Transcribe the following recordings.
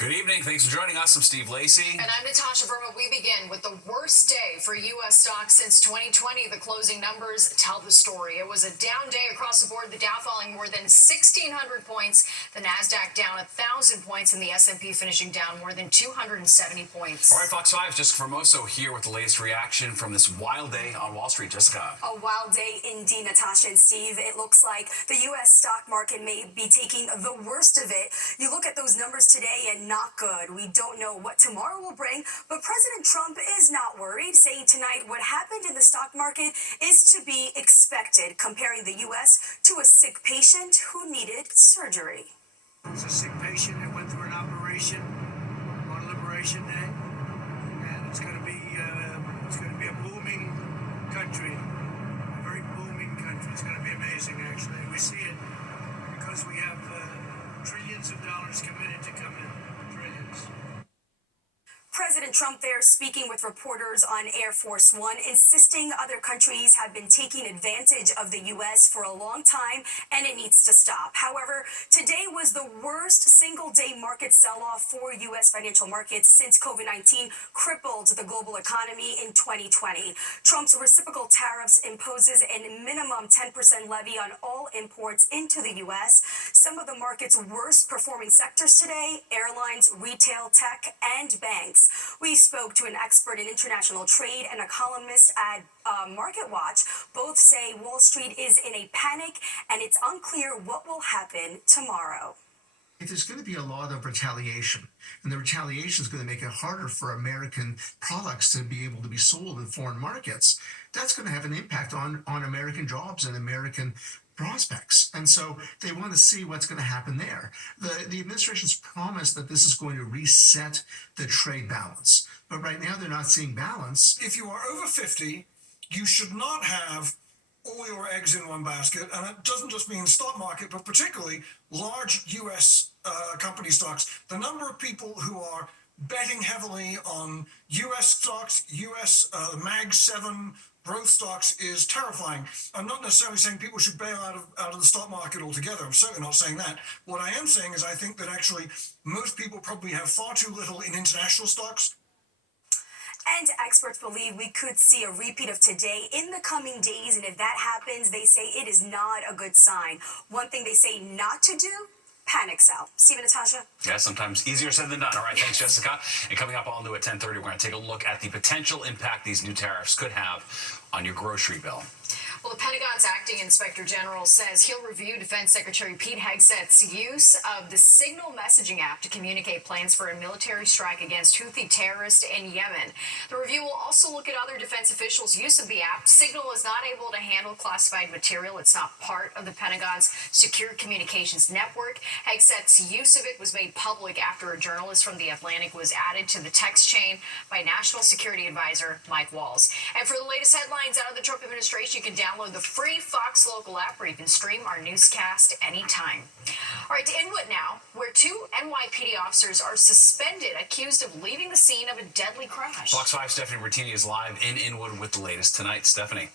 Good evening. Thanks for joining us. I'm Steve Lacey. And I'm Natasha Verma. We begin with the worst day for U.S. stocks since 2020. The closing numbers tell the story. It was a down day across the board. The Dow falling more than 1,600 points. The Nasdaq down 1,000 points, and the S&P finishing down more than 270 points. All right, Fox 5's Jessica Formoso here with the latest reaction from this wild day on Wall Street. Jessica. A wild day indeed, Natasha and Steve. It looks like the U.S. stock market may be taking the worst of it. You look at those numbers today and not good. We don't know what tomorrow will bring, but President Trump is not worried, saying tonight what happened in the stock market is to be expected, comparing the U.S. to a sick patient who needed surgery. It's a sick patient that went through an operation on Liberation Day, and it's going to be a booming country, a very booming country. It's going to be amazing, actually. We see it because we have trillions of dollars committed to come in. Trillions. President Trump there speaking with reporters on Air Force One, insisting other countries have been taking advantage of the U.S. for a long time and it needs to stop. However, today was the worst single-day market sell-off for U.S. financial markets since COVID-19 crippled the global economy in 2020. Trump's reciprocal tariffs imposes a minimum 10% levy on all imports into the U.S. Some of the market's worst-performing sectors today: airlines, retail, tech, and banks. We spoke to an expert in international trade and a columnist at MarketWatch. Both say Wall Street is in a panic and it's unclear what will happen tomorrow. There's going to be a lot of retaliation, and the retaliation is going to make it harder for American products to be able to be sold in foreign markets. That's going to have an impact on American jobs and American prospects. And so they want to see what's going to happen there. The administration's promised that this is going to reset the trade balance. But right now they're not seeing balance. If you are over 50, you should not have all your eggs in one basket. And it doesn't just mean stock market, but particularly large U.S. Company stocks. The number of people who are betting heavily on U.S. stocks, U.S. Mag 7 growth stocks is terrifying. I'm not necessarily saying people should bail out of the stock market altogether. I'm certainly not saying that. What I am saying is I think that actually most people probably have far too little in international stocks. And experts believe we could see a repeat of today in the coming days. And if that happens, they say it is not a good sign. One thing they say not to do: panic sell. Steve and Natasha? Yeah, sometimes easier said than done. All right, thanks, Jessica. And coming up all new at 10:30, we're going to take a look at the potential impact these new tariffs could have on your grocery bill. Well, the Pentagon's acting inspector general says he'll review Defense Secretary Pete Hegseth's use of the Signal messaging app to communicate plans for a military strike against Houthi terrorists in Yemen. The review will also look at other defense officials' use of the app. Signal is not able to handle classified material. It's not part of the Pentagon's secure communications network. Hegseth's use of it was made public after a journalist from The Atlantic was added to the text chain by National Security Advisor Mike Walls. And for the latest headlines out of the Trump administration, you can download the free Fox Local app where you can stream our newscast anytime. All right, to Inwood now, where two NYPD officers are suspended, accused of leaving the scene of a deadly crash. Fox 5 Stephanie Bertini is live in Inwood with the latest tonight. Stephanie.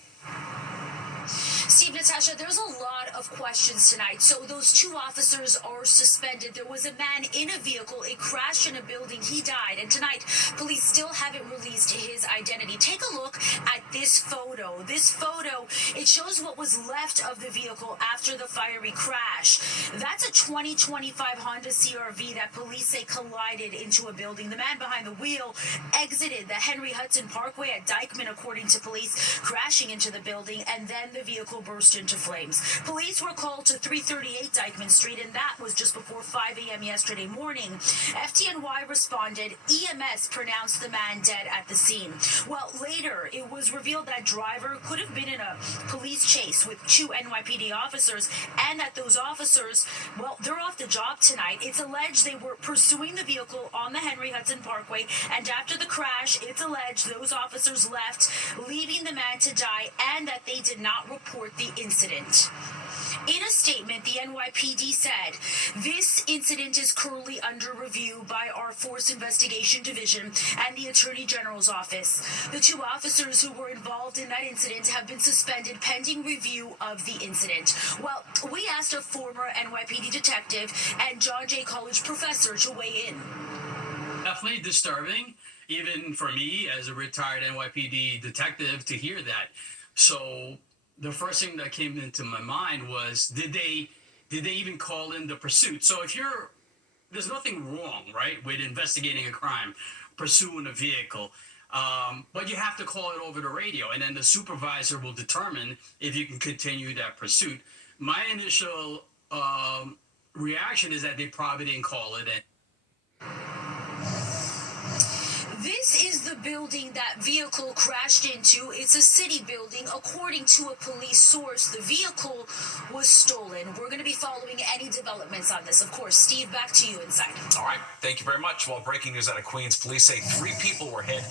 Steve, Natasha, there's a lot of questions tonight. So those two officers are suspended. There was a man in a vehicle. It crashed in a building. He died. And tonight, police still haven't released his identity. Take a look at this photo. This photo, it shows what was left of the vehicle after the fiery crash. That's a 2025 Honda CR-V that police say collided into a building. The man behind the wheel exited the Henry Hudson Parkway at Dyckman, according to police, crashing into the building, and then the vehicle burst into flames. Police were called to 338 Dyckman Street, and that was just before 5 a.m. yesterday morning. FDNY responded. EMS pronounced the man dead at the scene. Well, later, it was revealed that driver could have been in a police chase with two NYPD officers, and that those officers, well, they're off the job tonight. It's alleged they were pursuing the vehicle on the Henry Hudson Parkway, and after the crash, it's alleged those officers left, leaving the man to die, and that they did not report the incident. In a statement, the NYPD said, this incident is currently under review by our Force Investigation Division and the Attorney General's office. The two officers who were involved in that incident have been suspended pending review of the incident. Well, we asked a former NYPD detective and John Jay College professor to weigh in. Definitely disturbing, even for me as a retired NYPD detective, to hear that. So the first thing that came into my mind was, did they even call in the pursuit? So if there's nothing wrong, right, with investigating a crime, pursuing a vehicle, but you have to call it over the radio, and then the supervisor will determine if you can continue that pursuit. My initial reaction is that they probably didn't call it in. This is the building that vehicle crashed into. It's a city building. According to a police source, the vehicle was stolen. We're going to be following any developments on this. Of course, Steve, back to you inside. All right, thank you very much. Well, breaking news out of Queens, police say 3 people were hit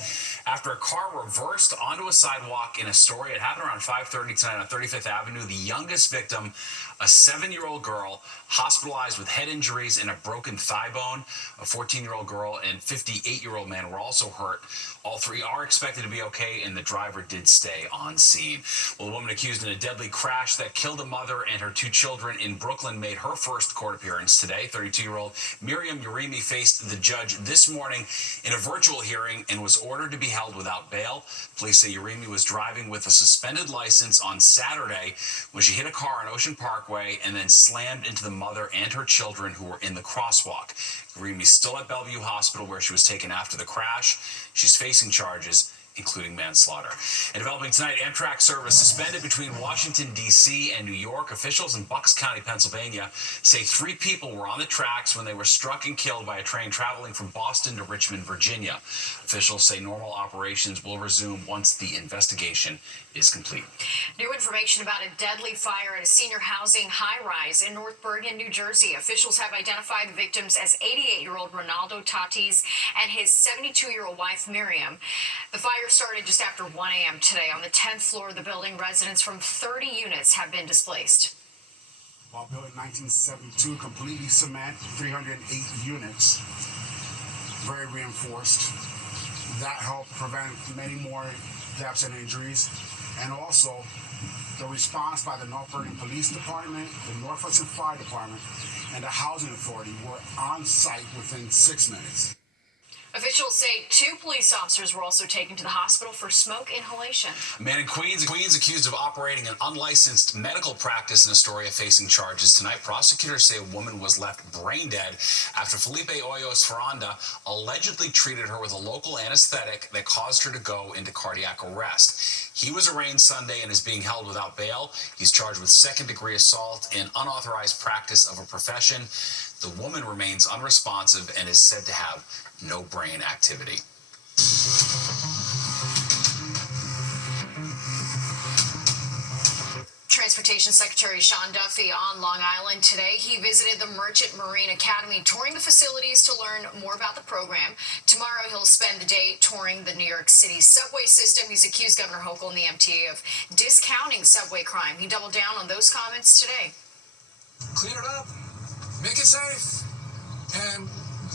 after a car reversed onto a sidewalk in Astoria. It happened around 5:30 tonight on 35th Avenue. The youngest victim, a 7-year-old girl, hospitalized with head injuries and a broken thigh bone. A 14-year-old girl and 58-year-old man were also hurt. All 3 are expected to be okay, and the driver did stay on scene. Well, the woman accused in a deadly crash that killed a mother and her 2 children in Brooklyn made her first court appearance today. 32-year-old Miriam Urimi faced the judge this morning in a virtual hearing and was ordered to be held without bail. Police say Urimi was driving with a suspended license on Saturday when she hit a car on Ocean Parkway and then slammed into the mother and her children who were in the crosswalk. Urimi's still at Bellevue Hospital, where she was taken after the crash. She's facing charges, including manslaughter. And developing tonight, Amtrak service suspended between Washington, D.C. and New York. Officials in Bucks County, Pennsylvania, say 3 people were on the tracks when they were struck and killed by a train traveling from Boston to Richmond, Virginia. Officials say normal operations will resume once the investigation is complete. New information about a deadly fire at a senior housing high-rise in North Bergen, New Jersey. Officials have identified the victims as 88-year-old Ronaldo Tatis and his 72-year-old wife, Miriam. The fire started just after 1 a.m. today. On the 10th floor of the building, residents from 30 units have been displaced. While built in 1972, completely cement, 308 units, very reinforced. That helped prevent many more deaths and injuries. And also, the response by the North Bergen Police Department, the North Hudson Fire Department, and the Housing Authority were on site within 6 minutes. Officials say 2 police officers were also taken to the hospital for smoke inhalation. A man in Queens accused of operating an unlicensed medical practice in Astoria facing charges tonight. Prosecutors say a woman was left brain dead after Felipe Hoyos Ferranda allegedly treated her with a local anesthetic that caused her to go into cardiac arrest. He was arraigned Sunday and is being held without bail. He's charged with second-degree assault and unauthorized practice of a profession. The woman remains unresponsive and is said to have no brain activity. Transportation Secretary Sean Duffy on Long Island today. He visited the Merchant Marine Academy, touring the facilities to learn more about the program. Tomorrow, he'll spend the day touring the New York City subway system. He's accused Governor Hochul and the MTA of discounting subway crime. He doubled down on those comments today. Clean it up, make it safe, and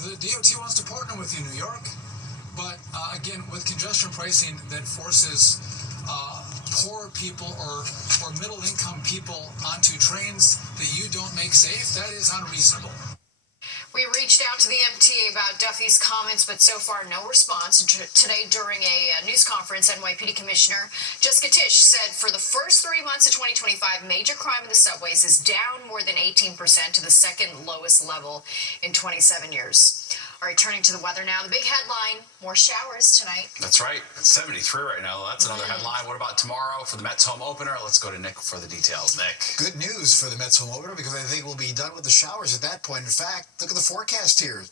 the DOT wants to partner with you, New York. But again, with congestion pricing that forces poor people or middle-income people onto trains that you don't make safe, that is unreasonable. We reached out to the MTA about Duffy's comments, but so far no response. Today, during a news conference, NYPD Commissioner Jessica Tisch said for the first 3 months of 2025, major crime in the subways is down more than 18% to the second lowest level in 27 years. All right, turning to the weather now. The big headline, more showers tonight. That's right. It's 73 right now. That's another headline. What about tomorrow for the Mets home opener? Let's go to Nick for the details. Nick. Good news for the Mets home opener because I think we'll be done with the showers at that point. In fact, look at the forecast here.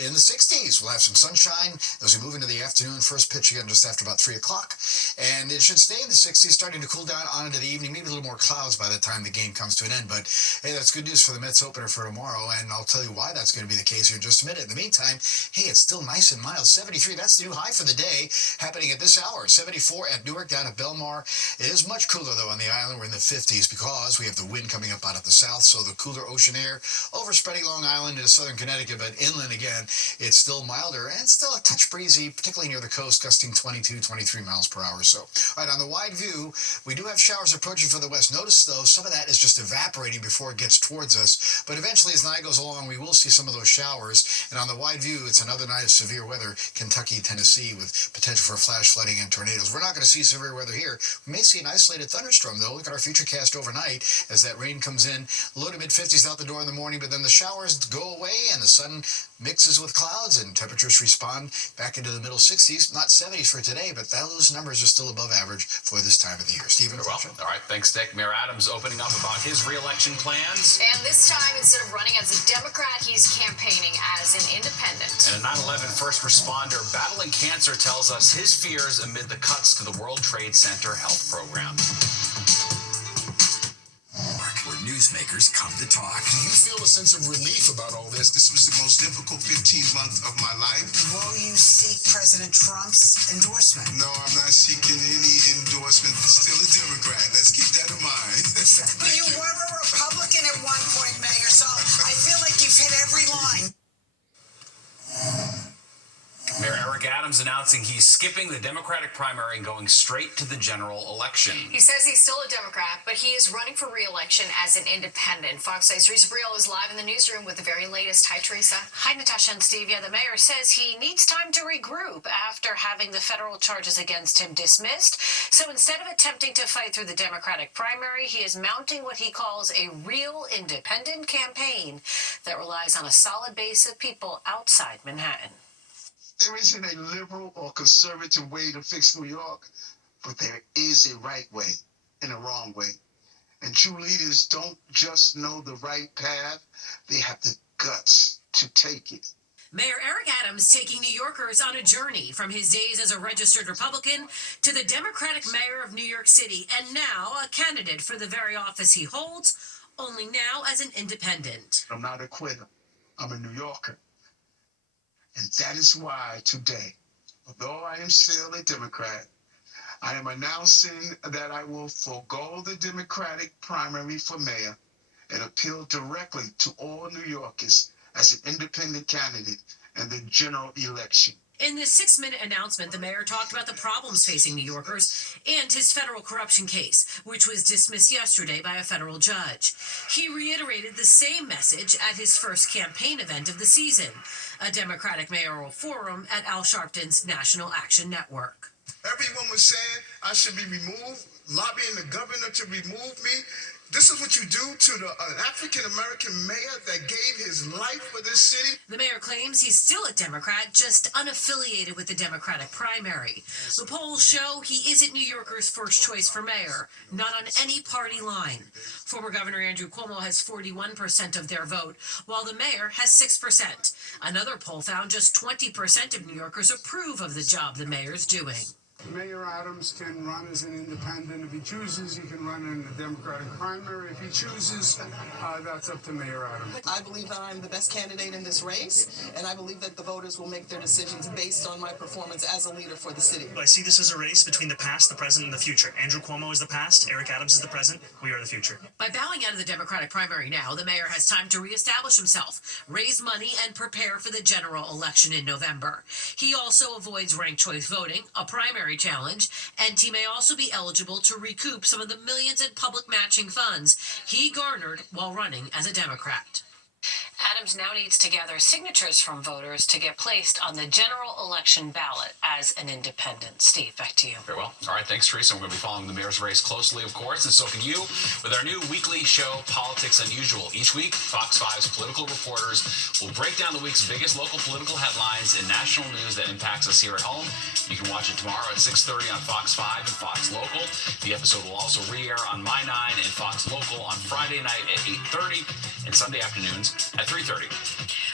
in the 60s. We'll have some sunshine as we move into the afternoon. First pitch again just after about 3 o'clock. And it should stay in the 60s, starting to cool down on into the evening. Maybe a little more clouds by the time the game comes to an end. But hey, that's good news for the Mets opener for tomorrow. And I'll tell you why that's going to be the case here in just a minute. In the meantime, hey, it's still nice and mild. 73, that's the new high for the day, happening at this hour. 74 at Newark, down at Belmar. It is much cooler, though, on the island. We're in the 50s because we have the wind coming up out of the south. So the cooler ocean air overspreading Long Island into southern Connecticut. But inland, again, it's still milder and still a touch breezy, particularly near the coast, gusting 22, 23 miles per hour. So, all right, on the wide view, we do have showers approaching from the west. Notice, though, some of that is just evaporating before it gets towards us. But eventually, as the night goes along, we will see some of those showers. And on the wide view, it's another night of severe weather, Kentucky, Tennessee, with potential for flash flooding and tornadoes. We're not going to see severe weather here. We may see an isolated thunderstorm, though. Look at our futurecast overnight as that rain comes in. Low to mid-50s out the door in the morning, but then the showers go away and the sun mixes with clouds and temperatures respond back into the middle 60s. Not 70s for today, but those numbers are still above average for this time of the year. Stephen? You're welcome. All right, thanks, Dick. Mayor Adams opening up about his re-election plans. And this time, instead of running as a Democrat, he's campaigning as an independent. And a 9/11 first responder battling cancer tells us his fears amid the cuts to the World Trade Center health program. Where newsmakers come to talk. Do you feel a sense of relief about all this? This was the most difficult 15 months of my life. Will you seek President Trump's endorsement? No, I'm not seeking any endorsement. Still a Democrat. Let's keep that in mind. But you were a Republican at one point, Mayor, so I feel like you've hit every line. Mayor Eric Adams announcing he's skipping the Democratic primary and going straight to the general election. He says he's still a Democrat, but he is running for re-election as an independent. Fox 8's Teresa Briel is live in the newsroom with the very latest. Hi, Teresa. Hi, Natasha and Steve. Yeah, the mayor says he needs time to regroup after having the federal charges against him dismissed. So instead of attempting to fight through the Democratic primary, he is mounting what he calls a real independent campaign that relies on a solid base of people outside Manhattan. There isn't a liberal or conservative way to fix New York, but there is a right way and a wrong way. And true leaders don't just know the right path, they have the guts to take it. Mayor Eric Adams taking New Yorkers on a journey from his days as a registered Republican to the Democratic mayor of New York City, and now a candidate for the very office he holds, only now as an independent. I'm not a quitter. I'm a New Yorker. And that is why today, although I am still a Democrat, I am announcing that I will forego the Democratic primary for mayor and appeal directly to all New Yorkers as an independent candidate in the general election. In this 6-minute announcement, the mayor talked about the problems facing New Yorkers and his federal corruption case, which was dismissed yesterday by a federal judge. He reiterated the same message at his first campaign event of the season, a Democratic mayoral forum at Al Sharpton's National Action Network. Everyone was saying I should be removed, lobbying the governor to remove me. This is what you do to an African-American mayor that gave his life for this city? The mayor claims he's still a Democrat, just unaffiliated with the Democratic primary. The polls show he isn't New Yorkers' first choice for mayor, not on any party line. Former Governor Andrew Cuomo has 41% of their vote, while the mayor has 6%. Another poll found just 20% of New Yorkers approve of the job the mayor's doing. Mayor Adams can run as an independent. If he chooses, he can run in the Democratic primary. If he chooses, that's up to Mayor Adams. I believe that I'm the best candidate in this race, and I believe that the voters will make their decisions based on my performance as a leader for the city. I see this as a race between the past, the present, and the future. Andrew Cuomo is the past, Eric Adams is the present, we are the future. By bowing out of the Democratic primary now, the mayor has time to reestablish himself, raise money, and prepare for the general election in November. He also avoids ranked choice voting, a primary challenge, and he may also be eligible to recoup some of the millions in public matching funds he garnered while running as a Democrat. Adams now needs to gather signatures from voters to get placed on the general election ballot as an independent. Steve, back to you. Very well. All right, thanks, Teresa. We're going to be following the mayor's race closely, of course, and so can you with our new weekly show, Politics Unusual. Each week, Fox 5's political reporters will break down the week's biggest local political headlines and national news that impacts us here at home. You can watch it tomorrow at 6:30 on Fox 5 and Fox Local. The episode will also re-air on My 9 and Fox Local on Friday night at 8:30 and Sunday afternoons at 3:30.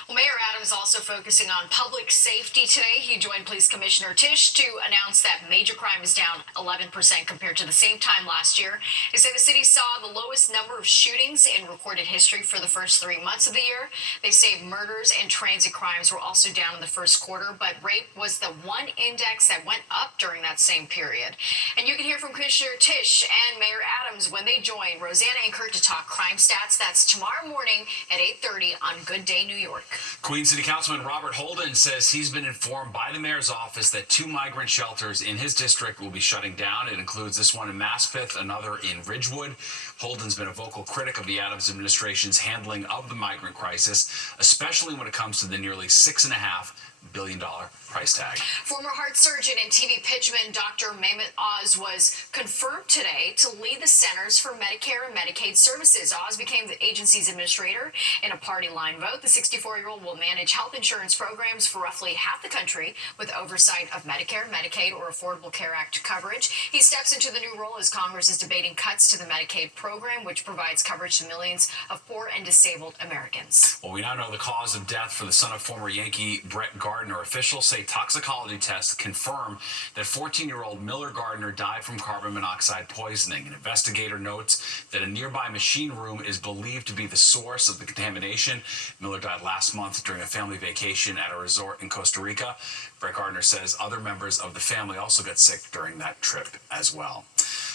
Well, Mayor Adams is also focusing on public safety today. He joined Police Commissioner Tisch to announce that major crime is down 11% compared to the same time last year. They say the city saw the lowest number of shootings in recorded history for the first 3 months of the year. They say murders and transit crimes were also down in the first quarter, but rape was the one index that went up during that same period. And you can hear from Commissioner Tisch and Mayor Adams when they join Rosanna and Kurt to talk crime stats. That's tomorrow morning at 8:30 on Good Day New York. Queens City Councilman Robert Holden says he's been informed by the mayor's office that 2 migrant shelters in his district will be shutting down. It includes this one in Maspeth, another in Ridgewood. Holden's been a vocal critic of the Adams administration's handling of the migrant crisis, especially when it comes to the nearly $6.5 billion price tag. Former heart surgeon and TV pitchman Dr. Mehmet Oz was confirmed today to lead the Centers for Medicare and Medicaid Services. Oz became the agency's administrator in a party line vote. The 64-year-old will manage health insurance programs for roughly half the country with oversight of Medicare, Medicaid, or Affordable Care Act coverage. He steps into the new role as Congress is debating cuts to the Medicaid program, which provides coverage to millions of poor and disabled Americans. Well, we now know the cause of death for the son of former Yankee Brett Gardner. Officials say toxicology tests confirm that 14-year-old Miller Gardner died from carbon monoxide poisoning. An investigator notes that a nearby machine room is believed to be the source of the contamination. Miller died last month during a family vacation at a resort in Costa Rica. Brett Gardner says other members of the family also got sick during that trip as well.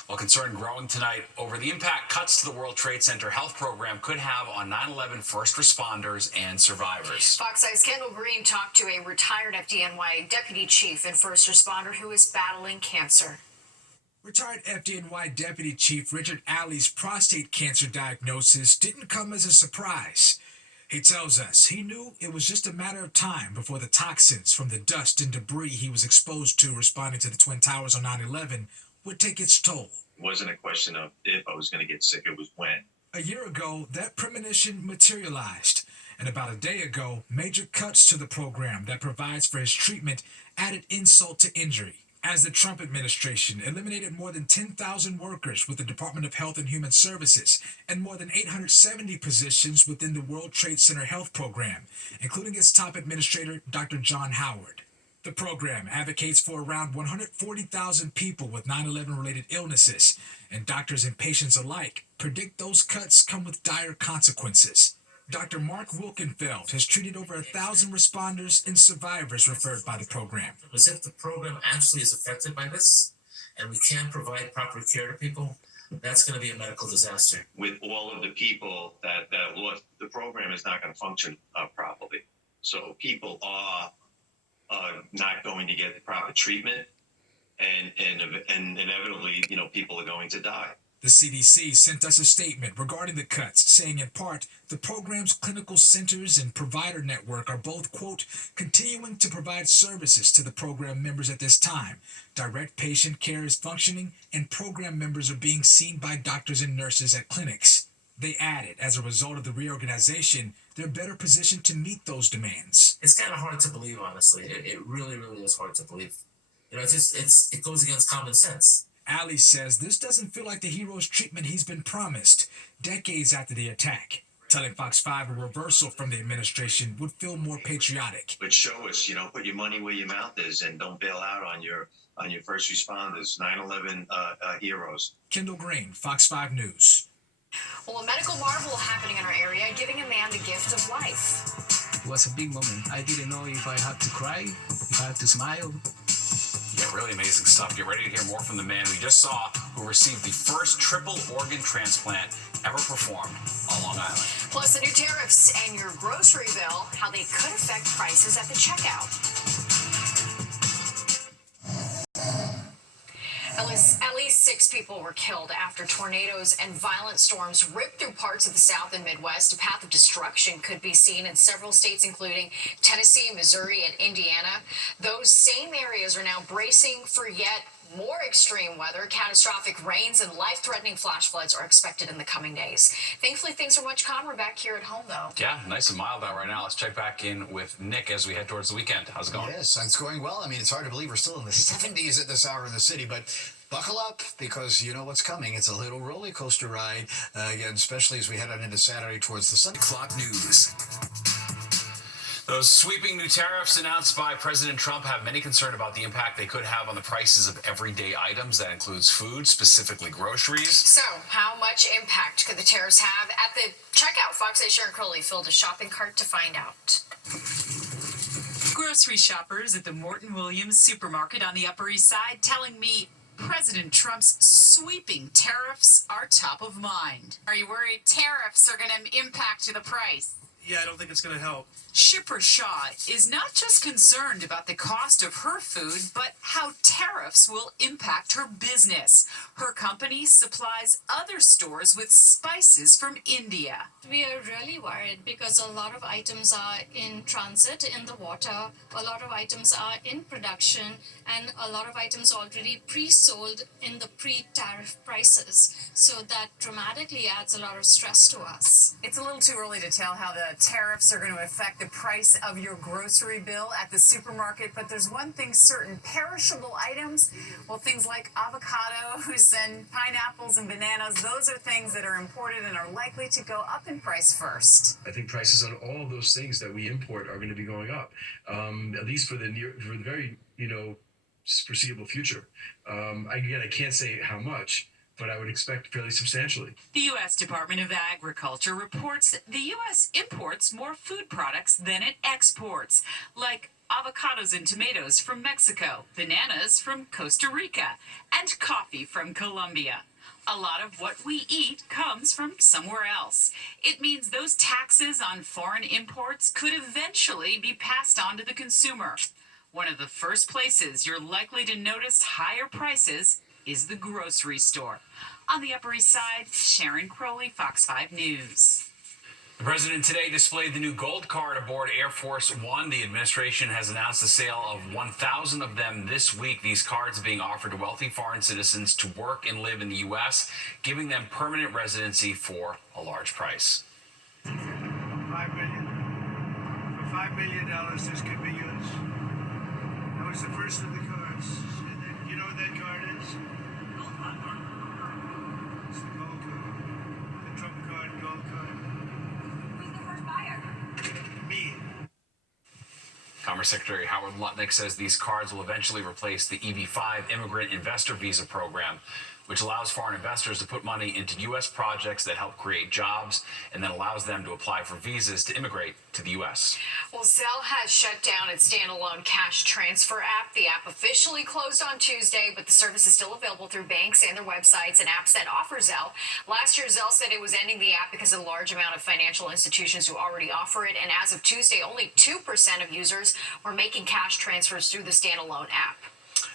Well, concern growing tonight over the impact cuts to the World Trade Center health program could have on 9/11 first responders and survivors. Fox 5's Kendall Green talked to a retired FDNY deputy chief and first responder who is battling cancer. Retired FDNY Deputy Chief Richard Alley's prostate cancer diagnosis didn't come as a surprise. He tells us he knew it was just a matter of time before the toxins from the dust and debris he was exposed to responding to the Twin Towers on 9/11 would take its toll. It wasn't a question of if I was going to get sick, it was when. A year ago, that premonition materialized. And about a day ago, major cuts to the program that provides for his treatment added insult to injury, as the Trump administration eliminated more than 10,000 workers with the Department of Health and Human Services and more than 870 positions within the World Trade Center health program, including its top administrator, Dr. John Howard. The program advocates for around 140,000 people with 9/11 related illnesses, and doctors and patients alike predict those cuts come with dire consequences. Dr. Mark Wilkenfeld has treated over 1,000 responders and survivors referred by the program. As if the program actually is affected by this, and we can't provide proper care to people, that's going to be a medical disaster. With all of the people that lost, the program is not going to function properly. So people are not going to get the proper treatment, and inevitably, people are going to die. The CDC sent us a statement regarding the cuts, saying in part, the program's clinical centers and provider network are both, quote, continuing to provide services to the program members at this time. Direct patient care is functioning, and program members are being seen by doctors and nurses at clinics. They added, as a result of the reorganization, they're better positioned to meet those demands. It's kind of hard to believe, honestly. It really, really is hard to believe. It goes against common sense. Alley says this doesn't feel like the hero's treatment he's been promised decades after the attack, telling Fox 5 a reversal from the administration would feel more patriotic. But show us, put your money where your mouth is, and don't bail out on your first responders, 9/11 heroes. Kendall Green, Fox 5 News. Well, a medical marvel happening in our area, giving a man the gift of life. It was a big moment. I didn't know if I had to cry, if I had to smile. Yeah, really amazing stuff. Get ready to hear more from the man we just saw who received the first triple organ transplant ever performed on Long Island. Plus the new tariffs and your grocery bill, how they could affect prices at the checkout. At least 6 people were killed after tornadoes and violent storms ripped through parts of the South and Midwest. A path of destruction could be seen in several states, including Tennessee, Missouri, and Indiana. Those same areas are now bracing for yet more extreme weather. Catastrophic rains and life-threatening flash floods are expected in the coming days. Thankfully, things are much calmer back here at home, though. Yeah, nice and mild out right now. Let's check back in with Nick as we head towards the weekend. How's it going? Yes, it's going well. I mean, it's hard to believe we're still in the 70s at this hour in the city, but buckle up because you know what's coming. It's a little roller coaster ride, again, especially as we head on into Saturday towards the sun. Clock News. Those sweeping new tariffs announced by President Trump have many concerned about the impact they could have on the prices of everyday items. That includes food, specifically groceries. So, how much impact could the tariffs have? At the checkout, Fox 8's Sharon Crowley filled a shopping cart to find out. Grocery shoppers at the Morton Williams supermarket on the Upper East Side telling me President Trump's sweeping tariffs are top of mind. Are you worried tariffs are going to impact the price? Yeah, I don't think it's going to help. Shipper Shaw is not just concerned about the cost of her food, but how tariffs will impact her business. Her company supplies other stores with spices from India. We are really worried because a lot of items are in transit in the water, a lot of items are in production, and a lot of items already pre-sold in the pre-tariff prices. So that dramatically adds a lot of stress to us. It's a little too early to tell how the tariffs are going to affect the price of your grocery bill at the supermarket, but there's one thing certain: perishable items, well, things like avocados and pineapples and bananas, those are things that are imported and are likely to go up in price first. I think prices on all of those things that we import are going to be going up, at least for the very foreseeable future. Again, I can't say how much, but I would expect fairly substantially. The U.S. Department of Agriculture reports the U.S. imports more food products than it exports, like avocados and tomatoes from Mexico, bananas from Costa Rica, and coffee from Colombia. A lot of what we eat comes from somewhere else. It means those taxes on foreign imports could eventually be passed on to the consumer. One of the first places you're likely to notice higher prices is the grocery store. On the Upper East Side, Sharon Crowley, Fox 5 News. The president today displayed the new gold card aboard Air Force One. The administration has announced the sale of 1,000 of them this week. These cards are being offered to wealthy foreign citizens to work and live in the U.S., giving them permanent residency for a large price. $5 billion. For $5 billion, this could be yours. That was the first of the cards. And then, you know what that card is? It's the gold card. The Trump card, gold card. Who's the first buyer? Me. Commerce Secretary Howard Lutnick says these cards will eventually replace the EB-5 Immigrant Investor Visa program, which allows foreign investors to put money into U.S. projects that help create jobs and then allows them to apply for visas to immigrate to the U.S. Well, Zelle has shut down its standalone cash transfer app. The app officially closed on Tuesday, but the service is still available through banks and their websites and apps that offer Zelle. Last year, Zelle said it was ending the app because of the large amount of financial institutions who already offer it. And as of Tuesday, only 2% of users were making cash transfers through the standalone app.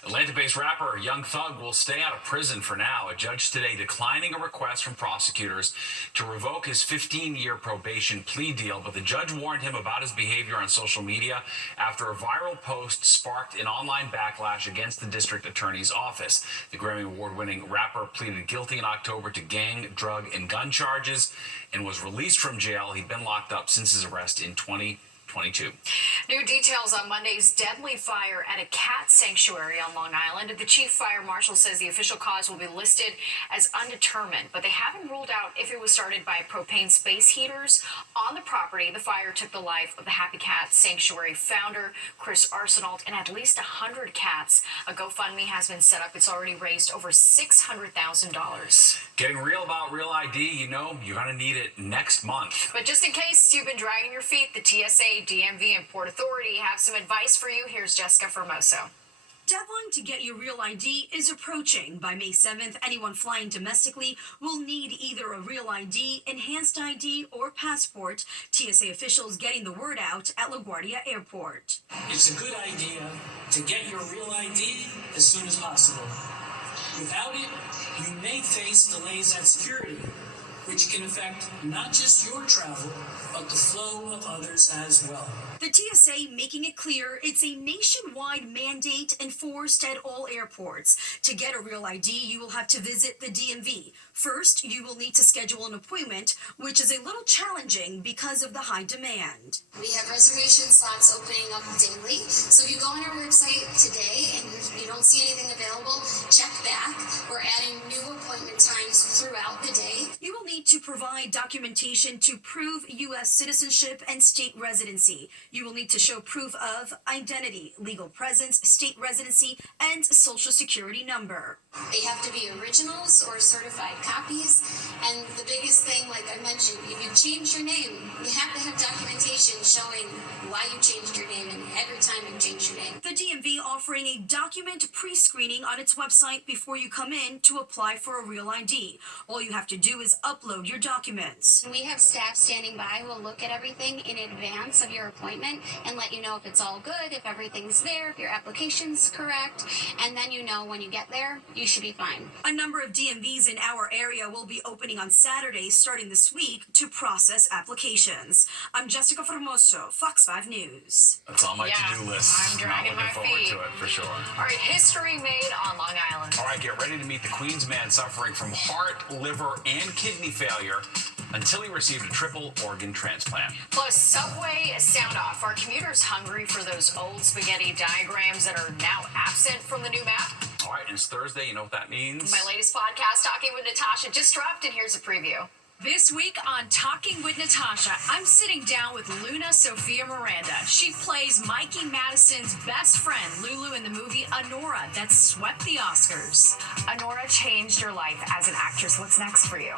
Atlanta-based rapper Young Thug will stay out of prison for now. A judge today declining a request from prosecutors to revoke his 15-year probation plea deal, but the judge warned him about his behavior on social media after a viral post sparked an online backlash against the district attorney's office. The Grammy Award-winning rapper pleaded guilty in October to gang, drug, and gun charges and was released from jail. He'd been locked up since his arrest in 2022. New details on Monday's deadly fire at a cat sanctuary on Long Island. The chief fire marshal says the official cause will be listed as undetermined, but they haven't ruled out if it was started by propane space heaters on the property. The fire took the life of the Happy Cat Sanctuary founder, Chris Arsenault, and at least 100 cats. A GoFundMe has been set up. It's already raised over $600,000. Getting real about Real ID, you know, you're going to need it next month. But just in case you've been dragging your feet, the TSA, DMV, and Port Authority have some advice for you. Here's Jessica Formoso. Deadline to get your Real ID is approaching. By May 7th, anyone flying domestically will need either a Real ID, enhanced ID, or passport. TSA officials getting the word out at LaGuardia Airport. It's a good idea to get your Real ID as soon as possible. Without it, you may face delays at security, which can affect not just your travel, but the flow of others as well. The TSA making it clear it's a nationwide mandate enforced at all airports. To get a Real ID, you will have to visit the DMV. First, you will need to schedule an appointment, which is a little challenging because of the high demand. We have reservation slots opening up daily. So if you go on our website today and you don't see anything available, check back. We're adding new appointment times throughout the day. You will need to provide documentation to prove U.S. citizenship and state residency. You will need to show proof of identity, legal presence, state residency, and social security number. They have to be originals or certified copies. And the biggest thing, like I mentioned, if you change your name, you have to have documentation showing why you changed your name and every time you change your name. The DMV offering a document pre-screening on its website before you come in to apply for a real ID. All you have to do is upload your documents. We have staff standing by who will look at everything in advance of your appointment and let you know if it's all good, if everything's there, if your application's correct, and then you know when you get there, you should be fine. A number of DMVs in our area will be opening on Saturdays starting this week to process applications. I'm Jessica Formoso, Fox 5 News. That's on my to-do list. I'm dragging Not my looking forward feet. to it for sure. All right, history made on Long Island. All right, get ready to meet the Queens man suffering from heart, liver, and kidney failure until he received a triple organ transplant. Plus, Subway sound off. Are commuters hungry for those old spaghetti diagrams that are now absent from the new map? All right, and it's Thursday. You know what that means? My latest podcast, Talking with Natasha, just dropped, and here's a preview. This week on Talking with Natasha, I'm sitting down with Luna Sophia Miranda. She plays Mikey Madison's best friend, Lulu, in the movie Anora that swept the Oscars. Anora changed your life as an actress. What's next for you?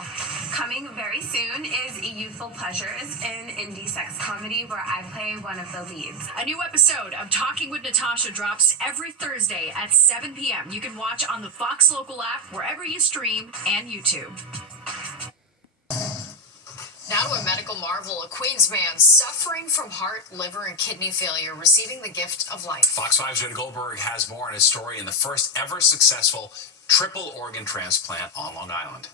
Coming very soon is Youthful Pleasures, an indie sex comedy where I play one of the leads. A new episode of Talking with Natasha drops every Thursday at 7 p.m. You can watch on the Fox Local app, wherever you stream, and YouTube. Now to a medical marvel, a Queens man suffering from heart, liver, and kidney failure receiving the gift of life. Fox 5's Jen Goldberg has more on his story in the first ever successful triple organ transplant on Long Island.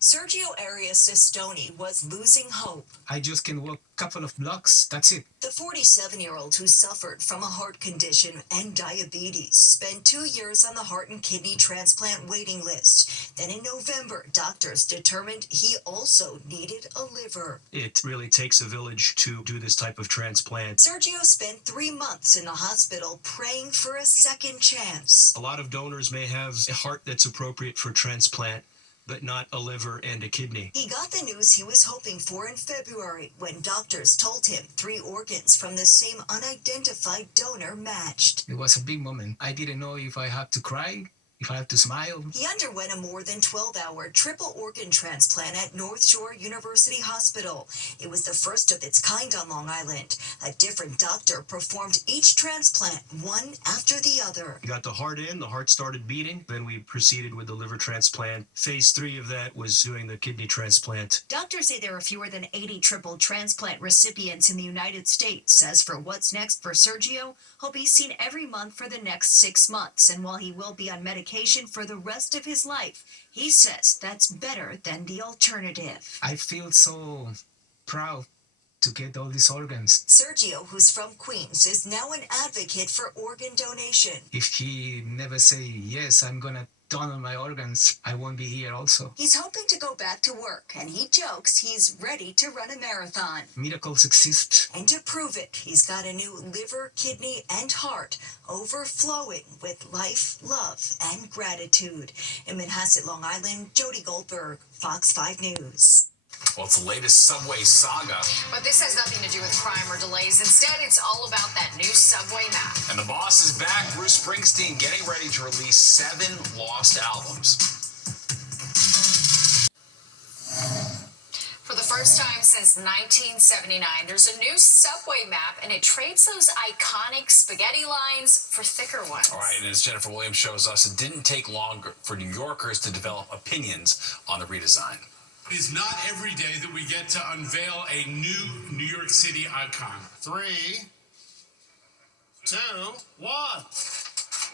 Sergio Arias Sestoni was losing hope. I just can walk a couple of blocks, that's it. The 47-year-old who suffered from a heart condition and diabetes spent 2 years on the heart and kidney transplant waiting list. Then in November, doctors determined he also needed a liver. It really takes a village to do this type of transplant. Sergio spent 3 months in the hospital praying for a second chance. A lot of donors may have a heart that's appropriate for transplant, but not a liver and a kidney. He got the news he was hoping for in February when doctors told him 3 organs from the same unidentified donor matched. It was a big moment. I didn't know if I had to cry, if I had to smile. He underwent a more than 12-hour triple organ transplant at North Shore University Hospital. It was the first of its kind on Long Island. A different doctor performed each transplant, one after the other. We got the heart in, the heart started beating, then we proceeded with the liver transplant. Phase 3 of that was doing the kidney transplant. Doctors say there are fewer than 80 triple transplant recipients in the United States. As for what's next for Sergio, he'll be seen every month for the next 6 months, and while he will be on medication for the rest of his life, he says that's better than the alternative. I feel so proud to get all these organs. Sergio, who's from Queens, is now an advocate for organ donation. If he never say, yes, I'm gonna donate my organs, I won't be here also. He's hoping to go back to work, and he jokes he's ready to run a marathon. Miracles exist. And to prove it, he's got a new liver, kidney, and heart overflowing with life, love, and gratitude. In Manhasset, Long Island, Jody Goldberg, Fox 5 News. Well, it's the latest Subway saga. But this has nothing to do with crime or delays. Instead, it's all about that new Subway map. And the boss is back. Bruce Springsteen getting ready to release 7 lost albums. For the first time since 1979, there's a new Subway map, and it trades those iconic spaghetti lines for thicker ones. All right, and as Jennifer Williams shows us, it didn't take long for New Yorkers to develop opinions on the redesign. It is not every day that we get to unveil a new New York City icon. 3, 2, 1.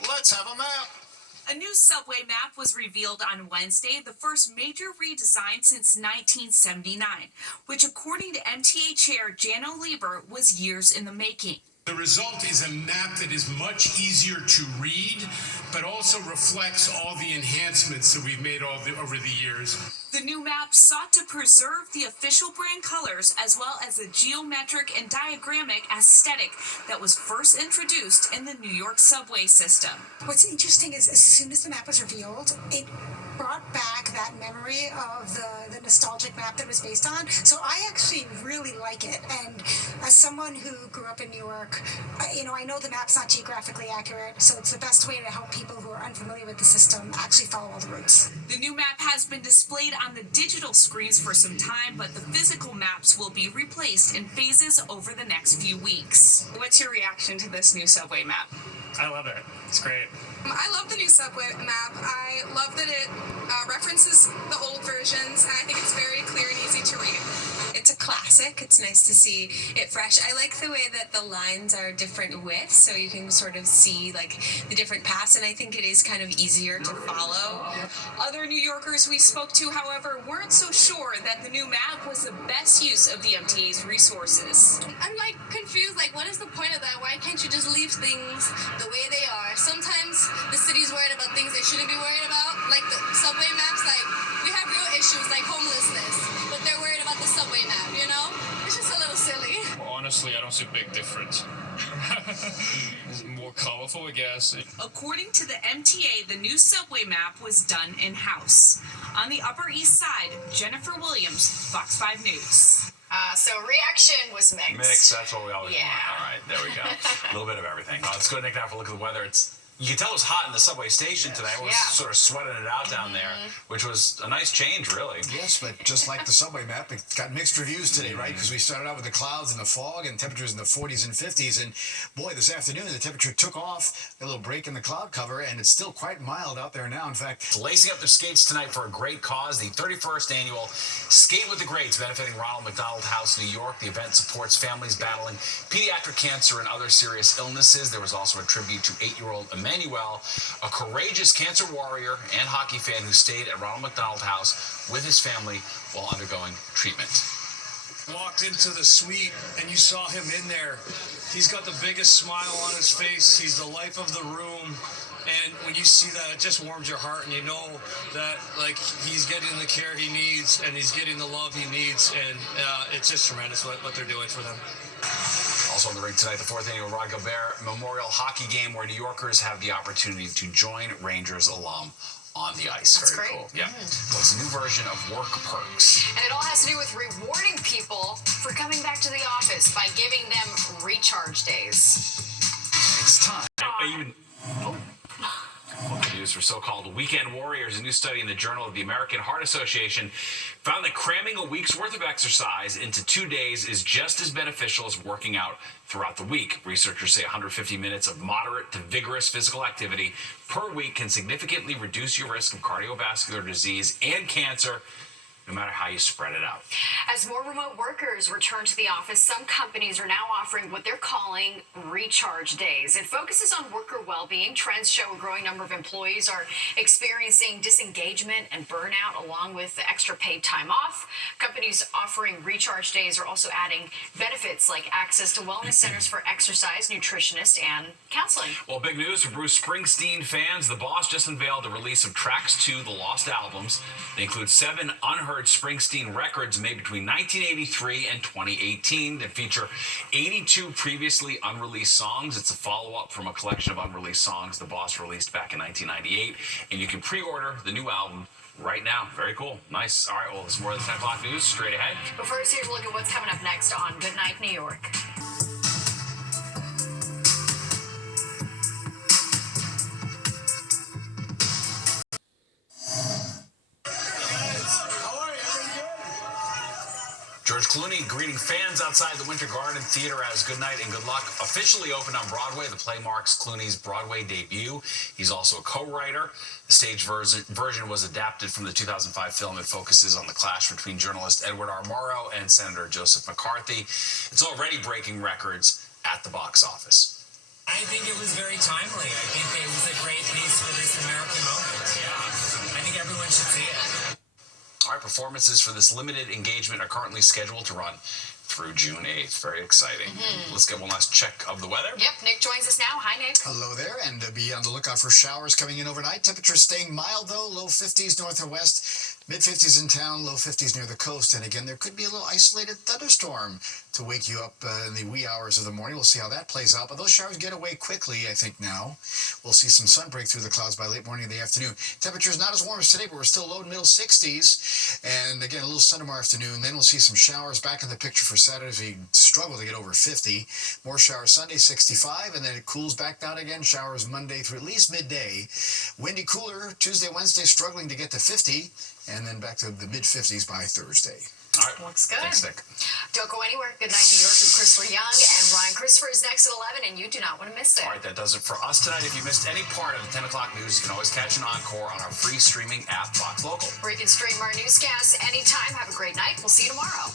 Let's have a map. A new subway map was revealed on Wednesday, the first major redesign since 1979, which according to MTA Chair Janno Lieber was years in the making. The result is a map that is much easier to read, but also reflects all the enhancements that we've made over the years. The new map sought to preserve the official brand colors as well as the geometric and diagrammic aesthetic that was first introduced in the New York subway system. What's interesting is as soon as the map was revealed, it brought back that memory of the nostalgic map that it was based on. So I actually really like it. And as someone who grew up in New York, I know the map's not geographically accurate, so it's the best way to help people who are unfamiliar with the system actually follow all the routes. The new map has been displayed on the digital screens for some time, but the physical maps will be replaced in phases over the next few weeks. What's your reaction to this new subway map? I love it. It's great. I love the new subway map. I love that it references the old versions, and I think it's very clear and easy to read. It's a classic. It's nice to see it fresh. I like the way that the lines are different widths, so you can sort of see like the different paths, and I think it is kind of easier to follow. Other New Yorkers we spoke to, however, weren't so sure that the new map was the best use of the MTA's resources. I'm confused, what is the point of that? Why can't you just leave things the way they are? Sometimes the city's worried about things they shouldn't be worried about, like the subway maps. We have real issues like homelessness, but they're worried about the subway map, It's just a little silly. Honestly, I don't see a big difference. It's more colorful, I guess. According to the MTA, the new subway map was done in-house. On the Upper East Side, Jennifer Williams, Fox 5 News. So reaction was mixed. Mixed, that's what we always Yeah. want. All right, there we go. A little bit of everything. Let's go, Nick, now for a look at the weather. You can tell it was hot in the subway station today. It was sort of sweating it out down there, which was a nice change, really. Yes, but just like the subway map, it got mixed reviews today, right? Because we started out with the clouds and the fog and temperatures in the 40s and 50s. And boy, this afternoon, the temperature took off, a little break in the cloud cover, and it's still quite mild out there now. In fact, Lacing up their skates tonight for a great cause, the 31st annual Skate with the Greats, benefiting Ronald McDonald House, New York. The event supports families battling pediatric cancer and other serious illnesses. There was also a tribute to 8-year-old Emmanuel, a courageous cancer warrior and hockey fan who stayed at Ronald McDonald House with his family while undergoing treatment. Walked into the suite and you saw him in there. He's got the biggest smile on his face. He's the life of the room. And when you see that, it just warms your heart, and you know that he's getting the care he needs and he's getting the love he needs, and it's just tremendous what they're doing for them. Also on the rink tonight, the 4th annual Rod Gobert Memorial Hockey Game, where New Yorkers have the opportunity to join Rangers alum on the ice. That's Very great. cool. Yeah. Well, it's a new version of Work Perks. And it all has to do with rewarding people for coming back to the office by giving them recharge days. It's time. Local news for so-called weekend warriors. A new study in the Journal of the American Heart Association found that cramming a week's worth of exercise into 2 days is just as beneficial as working out throughout the week. Researchers say 150 minutes of moderate to vigorous physical activity per week can significantly reduce your risk of cardiovascular disease and cancer, no matter how you spread it out. As more remote workers return to the office, some companies are now offering what they're calling recharge days. It focuses on worker well-being. Trends show a growing number of employees are experiencing disengagement and burnout, along with the extra paid time off. Companies offering recharge days are also adding benefits like access to wellness centers for exercise, nutritionists, and counseling. Well, big news for Bruce Springsteen fans. The boss just unveiled the release of Tracks 2, The Lost Albums. They include 7 unheard Springsteen records made between 1983 and 2018 that feature 82 previously unreleased songs. It's a follow-up from a collection of unreleased songs the boss released back in 1998, and you can pre-order the new album right now. Very cool. Nice. All right, well, it's more of the 10 o'clock news straight ahead. But first, here's a look at what's coming up next on Good Night New York. George Clooney greeting fans outside the Winter Garden Theater as Good Night and Good Luck officially opened on Broadway. The play marks Clooney's Broadway debut. He's also a co-writer. The stage version was adapted from the 2005 film. It focuses on the clash between journalist Edward R. Murrow and Senator Joseph McCarthy. It's already breaking records at the box office. I think it was very timely. I think it was a great piece for this American moment. Yeah, I think everyone should see it. All right, performances for this limited engagement are currently scheduled to run through June 8th. Very exciting. Let's get one last check of the weather. Yep, Nick joins us now. Hi, Nick. Hello there, and be on the lookout for showers coming in overnight. Temperatures staying mild, though, low 50s north and west, mid 50s in town, low 50s near the coast. And again, there could be a little isolated thunderstorm to wake you up in the wee hours of the morning. We'll see how that plays out, but those showers get away quickly, I think, now. We'll see some sun break through the clouds by late morning in the afternoon. Temperatures not as warm as today, but we're still low to middle 60s. And again, a little sun tomorrow afternoon. Then we'll see some showers back in the picture for Saturday as we struggle to get over 50. More showers Sunday, 65, and then it cools back down again. Showers Monday through at least midday. Windy cooler Tuesday, Wednesday, struggling to get to 50, and then back to the mid-50s by Thursday. All right. Looks good. Thanks, Nick. Don't go anywhere. Good night, New York, with Christopher Young and Ryan. Christopher is next at 11, and you do not want to miss it. All right, that does it for us tonight. If you missed any part of the 10 o'clock news, you can always catch an encore on our free streaming app, Fox Local. Where you can stream our newscasts anytime. Have a great night. We'll see you tomorrow.